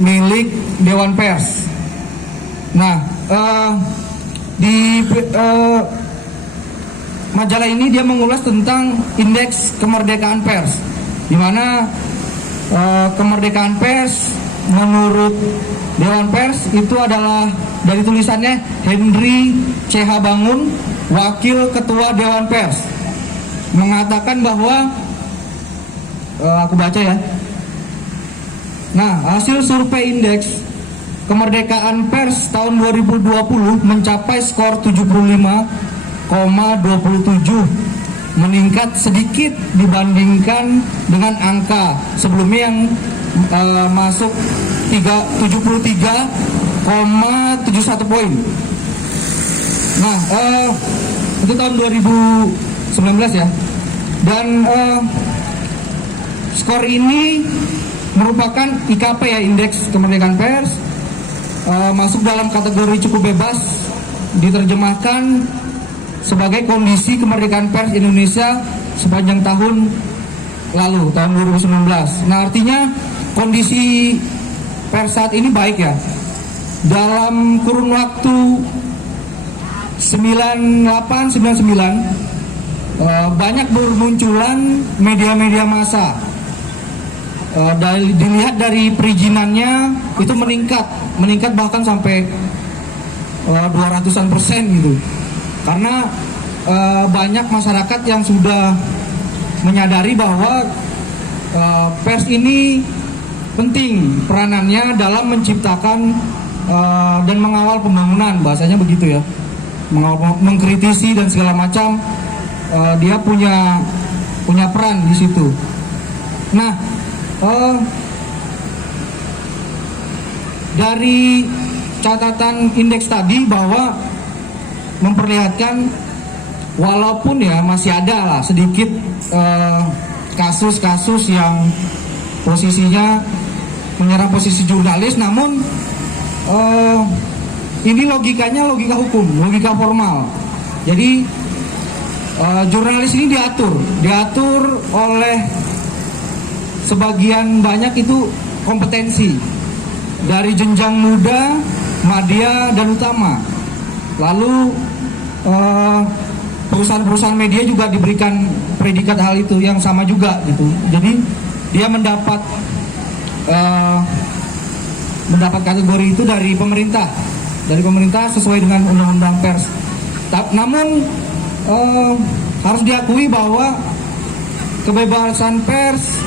milik Dewan Pers. Nah, di majalah ini dia mengulas tentang indeks kemerdekaan pers, di mana kemerdekaan pers menurut Dewan Pers itu adalah dari tulisannya Henry C.H. Bangun, Wakil Ketua Dewan Pers, mengatakan bahwa aku baca ya. Nah, hasil survei indeks kemerdekaan pers tahun 2020 mencapai skor 75,27, meningkat sedikit dibandingkan dengan angka sebelumnya yang masuk 73,71 poin. Nah, itu tahun 2019 ya. Dan skor ini merupakan IKP ya, indeks kemerdekaan pers, masuk dalam kategori cukup bebas, diterjemahkan sebagai kondisi kemerdekaan pers Indonesia sepanjang tahun lalu, tahun 2019. Nah, artinya kondisi pers saat ini baik ya. Dalam kurun waktu 98-99 banyak bermunculan media-media massa. Dilihat dari perizinannya itu meningkat bahkan sampai 200% gitu. Karena banyak masyarakat yang sudah menyadari bahwa pers ini penting peranannya dalam menciptakan dan mengawal pembangunan, bahasanya begitu ya, mengkritisi dan segala macam. Dia punya peran di situ. Nah, dari catatan indeks tadi bahwa memperlihatkan walaupun ya masih ada lah sedikit kasus-kasus yang posisinya menyerang posisi jurnalis, namun ini logikanya logika hukum, logika formal. Jadi jurnalis ini diatur oleh sebagian banyak itu kompetensi dari jenjang muda, madya, dan utama. Lalu perusahaan-perusahaan media juga diberikan predikat hal itu yang sama juga gitu. Jadi dia mendapat kategori itu dari pemerintah sesuai dengan undang-undang pers. Namun harus diakui bahwa kebebasan pers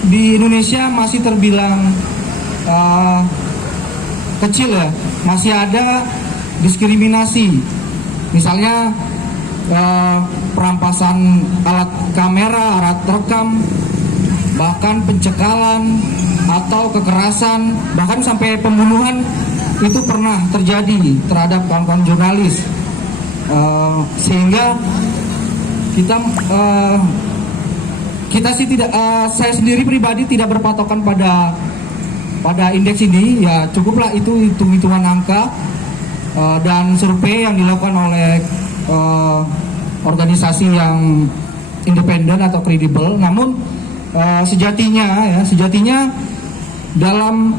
di Indonesia masih terbilang kecil ya, masih ada diskriminasi. Misalnya perampasan alat kamera, alat rekam, bahkan pencekalan atau kekerasan, bahkan sampai pembunuhan itu pernah terjadi terhadap kawan-kawan jurnalis. Sehingga kita sih tidak, saya sendiri pribadi tidak berpatokan pada indeks ini ya, cukuplah itu hitung-hitungan angka dan survei yang dilakukan oleh organisasi yang independen atau kredibel. Namun sejatinya dalam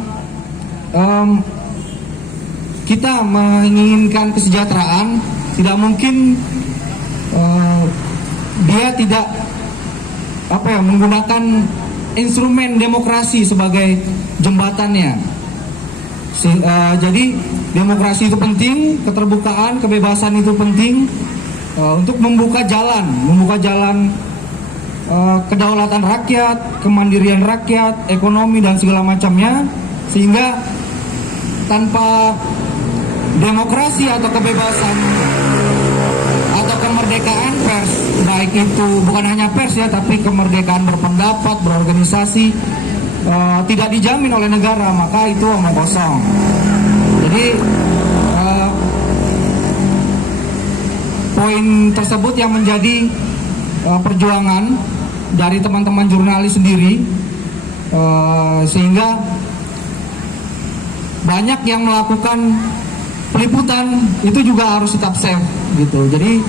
kita menginginkan kesejahteraan, tidak mungkin dia tidak menggunakan instrumen demokrasi sebagai jembatannya. Jadi demokrasi itu penting, keterbukaan, kebebasan itu penting untuk membuka jalan kedaulatan rakyat, kemandirian rakyat, ekonomi dan segala macamnya. Sehingga tanpa demokrasi atau kebebasan atau kemerdekaan pers, baik itu bukan hanya pers ya, tapi kemerdekaan berpendapat, berorganisasi, tidak dijamin oleh negara, maka itu omong kosong. Jadi poin tersebut yang menjadi perjuangan dari teman-teman jurnalis sendiri, sehingga banyak yang melakukan peliputan itu juga harus tetap safe gitu. Jadi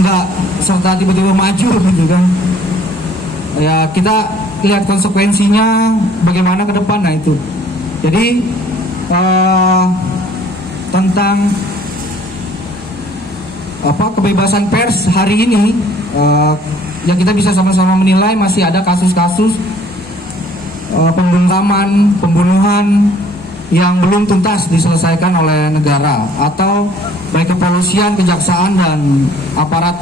nggak serta tiba-tiba maju gitu kan. ya kita lihat konsekuensinya bagaimana ke depan. Nah itu. Jadi tentang kebebasan pers hari ini, yang kita bisa sama-sama menilai masih ada kasus-kasus pembungkaman, pembunuhan yang belum tuntas diselesaikan oleh negara, atau baik kepolisian, kejaksaan, dan aparat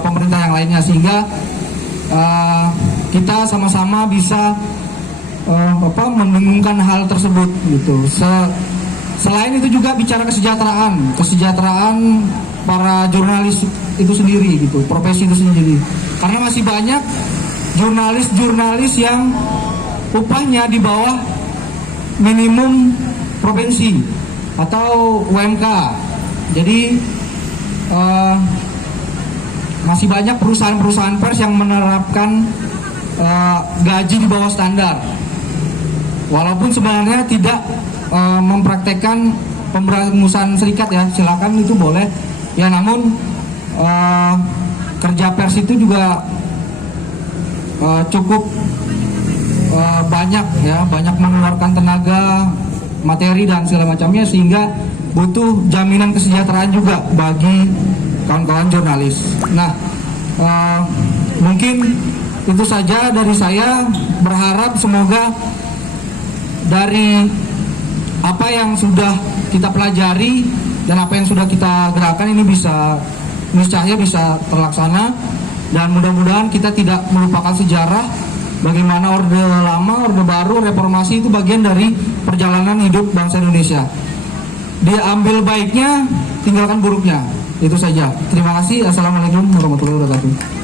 pemerintah yang lainnya, sehingga kita sama-sama bisa mendengungkan hal tersebut gitu. Selain itu juga bicara kesejahteraan para jurnalis itu sendiri gitu, profesi itu sendiri, karena masih banyak jurnalis yang upahnya di bawah minimum provinsi atau UMK. Jadi masih banyak perusahaan-perusahaan pers yang menerapkan gaji di bawah standar, walaupun sebenarnya tidak mempraktekkan pemberangusan serikat ya, silakan itu boleh ya, namun kerja pers itu juga cukup banyak mengeluarkan tenaga, materi, dan segala macamnya, sehingga butuh jaminan kesejahteraan juga bagi kawan-kawan jurnalis. Nah, mungkin itu saja dari saya. Berharap semoga dari apa yang sudah kita pelajari dan apa yang sudah kita gerakan ini bisa niscaya bisa terlaksana, dan mudah-mudahan kita tidak melupakan sejarah bagaimana Orde Lama, Orde Baru, Reformasi itu bagian dari perjalanan hidup bangsa Indonesia. Diambil baiknya, tinggalkan buruknya. Itu saja. Terima kasih. Assalamualaikum warahmatullahi wabarakatuh.